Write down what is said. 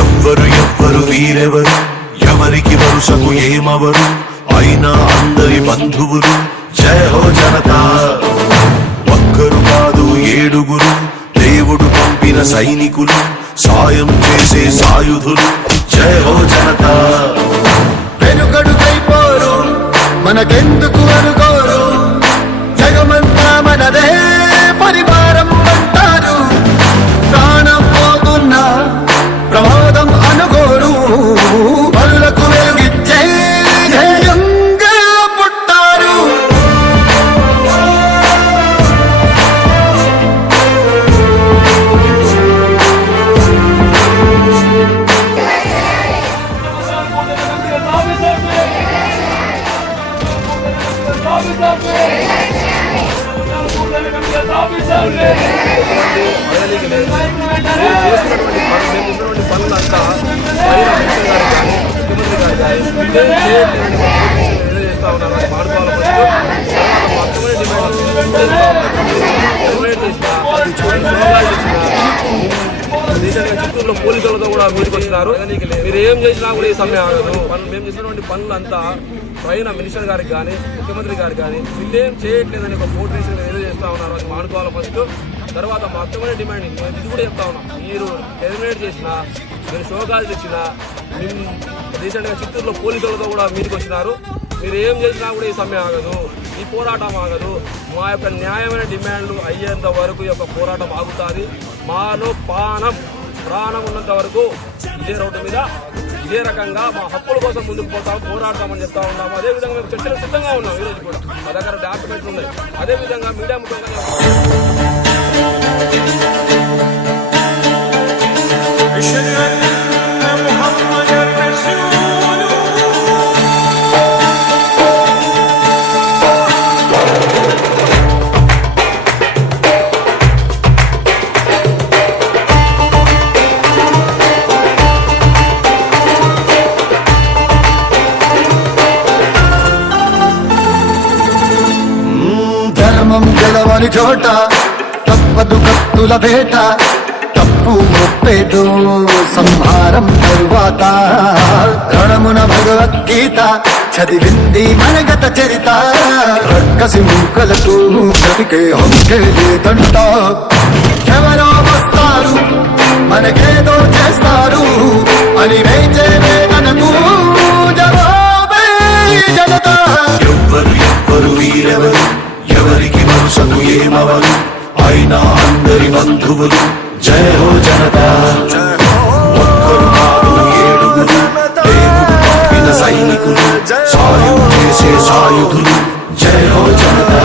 ఎవ్వరు వీరెవరు, ఎవరికి వరుసకు ఏమవరు, అయినా అందరి బంధువులు. జయ హో జనతా. ఒక్కరు కాదు ఏడుగురు, దేవుడు పంపిన సైనికులు, సాయం చేసే సాయుధులు. జయ హో జనతా. వెనుకడుకైపోరు, మనకెందుకు అనుకోరు, జగమంతా మనదే పరివారం అంటారు. ప్రాణం పోతున్నా ప్రమాదం అనుకోరు, పరులకు వెలుగిచ్చే ధ్యేయంగా పుట్టారు. పనులంతా ముఖ్యమంత్రి గారు కానీ చేస్తా ఉన్నారు. చిత్తూరులో పోలీసులతో కూడా మీదకి వచ్చినారు. మీరు ఏం చేసినా కూడా ఈ సమయం ఆగదు. మేము చేసినటువంటి పనులంతా పైన మినిస్టర్ గారికి కానీ ముఖ్యమంత్రి గారికి కానీ వీళ్ళేం చేయట్లేదని ఒక మోటివేషన్ ఏదో చేస్తా ఉన్నారు. అది మానుకోవాలి ఫస్ట్. తర్వాత మా అర్థమైన డిమాండ్ ఇది కూడా చెప్తా ఉన్నాం. మీరు టెర్మినేట్ చేసినా, మీరు షోకాలు తెచ్చినా, రీసెంట్గా చిత్తూరులో పోలీసులతో కూడా మీదకి వచ్చినారు. మీరు ఏం చేసినా కూడా ఈ సమయం ఆగదు, ఈ పోరాటం ఆగదు. మా యొక్క న్యాయమైన డిమాండ్లు అయ్యేంత వరకు ఈ యొక్క పోరాటం ఆగుతుంది. మాలో ప్రాణం ఉన్నంత వరకు ఇదే రోడ్డు మీద ఇదే రకంగా మా హక్కుల కోసం ముందుకు పోతాం, పోరాడతామని చెప్తా ఉన్నాము. అదేవిధంగా మేము చర్చలు సిద్ధంగా ఉన్నాం. ఈరోజు కూడా మా దగ్గర డాక్యుమెంట్లు ఉన్నాయి. అదేవిధంగా మీడియా ముఖ్యంగా ధర్మం గెలవని చోట తప్పదు కత్తుల వేట, తప్పు మొప్పేదో సంహారం తరువాత. రణమున భగవద్గీత చదివింది మనగత చరిత, రక్కసి మూకలకు బ్రతికే హక్కే లేదంట. ఎవరో వస్తారు మనకేదో చేస్తారు అని వేచే వేదనకు జవాబే జనతా. ఎవ్వరు వీరెవరు, ఎవరికి వరుసకు ఏమవరు, అయినా అందరి బంధువులు. జయ హో జనతా. ఒక్కరు కాదు ఏడుగురు, దేవుడు పంపిన సైనికులు, సాయం చేసే సాయుధులు. జయ హో జనతా.